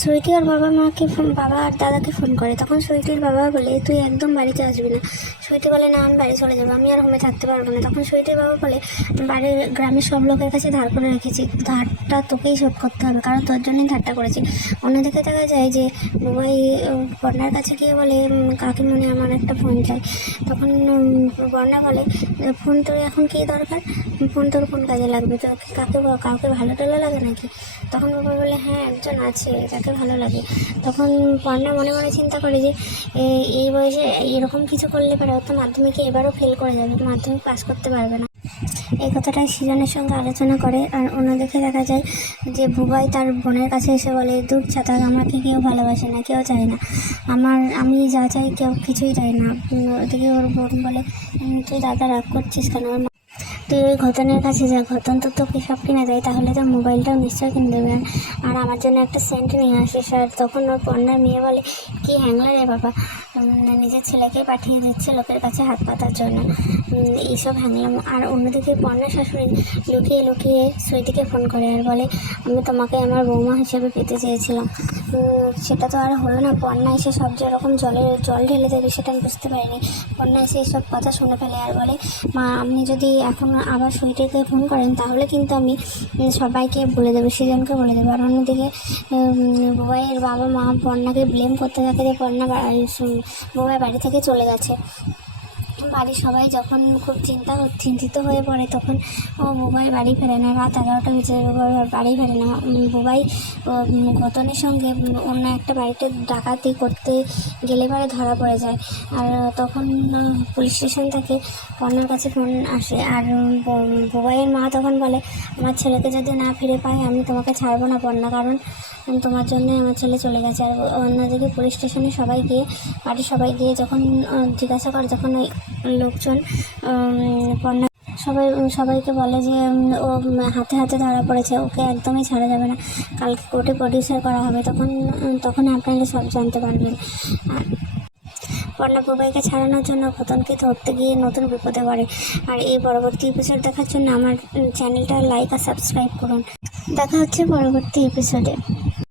সুইটি ওর বাবা আর দাদাকে ফোন করে। তখন সুইটির বাবা বলে, তুই একদম বাড়িতে আসবি না। সুইটি বলে, না আমি বাড়ি চলে যাবো, আমি আর হোমে থাকতে পারবো না। তখন সুইটির বাবা বলে, বাড়ির গ্রামের সব লোকের কাছে ধার করে রেখেছি, ধারটা তোকেই শোধ করতে হবে, কারণ তোর জন্যই ধারটা করেছি। অন্যদিকে দেখা যায় যে বুবাই বন্যার কাছে গিয়ে বলে, কাকিমণি আমার একটা ফোন চাই। তখন বন্যা বলে, ফোন তোর এখন কী দরকার, ফোন তোর কোন কাজে লাগবে, তো কাউকে ভালো টালো লাগে নাকি? তখন বাবা বলে, হ্যাঁ একজন আছে যাকে ভালো লাগে। তখন বন্যা মনে মনে চিন্তা করে যে এই বয়সে এরকম কিছু করলে পারে, ও তো মাধ্যমিকে এবারও ফেল করে যাবে, মাধ্যমিক পাস করতে পারবে না। এই কথাটাই সৃজনের সঙ্গে আলোচনা করে। আর অন্যদিকে দেখা যায় যে বুবাই তার বোনের কাছে এসে বলে, দূর ছাতাক, আমাকে কেউ ভালোবাসে না, কেউ চায় না, আমি যা চাই কেউ কিছুই চায় না। ওদিকে ওর বোন বলে, তুই দাদা রাগ করছিস কেন, তুই ওই ঘতনের কাছে যা, ঘতন তো তোকে সব কিনে দেয়, তাহলে তোর মোবাইলটাও নিশ্চয়ই কিনে দেবে, আর আমার জন্য একটা সেন্ট নিয়ে আসিস। আর তখন ওর বন্যার মেয়ে বলে, কি হ্যাংলা রে বাবা, নিজের ছেলেকে পাঠিয়ে দিচ্ছে লোকের কাছে হাত পাতার জন্য, এইসব হ্যাংলাম। আর অন্যদিকে বন্যার শাশুড়ি লুকিয়ে লুকিয়ে সুইটিকে ফোন করে আর বলে, আমি তোমাকে আমার বৌমা হিসেবে পেতে চেয়েছিলাম, সেটা তো আর হলো না। বন্যা এসে সব যেরকম জল ঢেলে দেবে সেটা আমি বুঝতে পারিনি। বন্যা এসে এইসব কথা শুনে ফেলে আর বলে, মা আপনি যদি এখন আবার সুইটিকে ফোন করেন তাহলে কিন্তু আমি সবাইকে বলে দেবো, সৃজনকে বলে দেবো। আর অন্যদিকে বুবাইয়ের বাবা মা বন্যাকে ব্লেম করতে থাকে যে বুবাই বাড়ি থেকে চলে গেছে। বাড়ির সবাই যখন খুব চিন্তিত হয়ে পড়ে, তখন বুবাই বাড়ি ফেরে না, রাত 11টা বেজে বাড়ি ফেরে না। বুবাই ঘতনের সঙ্গে অন্য একটা বাড়িতে ডাকাতি করতে গেলে পরে ধরা পড়ে যায়। আর তখন পুলিশ স্টেশন থেকে বন্যার কাছে ফোন আসে। আর বুবাইয়ের মা তখন বলে, আমার ছেলেকে যদি না ফিরে পাই আমি তোমাকে ছাড়বো না বন্যা, কারণ তোমার জন্যই আমার ছেলে চলে গেছে। আর অন্যদিকে পুলিশ স্টেশনে বাড়ির সবাই গিয়ে যখন জিজ্ঞাসা করে, তখন ওই লোকজন বন্যা সবাইকে বলে যে ও হাতে হাতে ধরা পড়েছে, ওকে একদমই ছাড়া যাবে না, কালকে কোর্টে প্রডিউসার করা হবে, তখন আপনারা সব জানতে পারবেন। বন্যা বুবাইকে ছাড়ানোর জন্য ঘতনকে ধরতে গিয়ে নতুন বিপদে পড়ে। আর এই পরবর্তী এপিসোড দেখার জন্য আমার চ্যানেলটা লাইক আর সাবস্ক্রাইব করুন। দেখা হচ্ছে পরবর্তী এপিসোডে।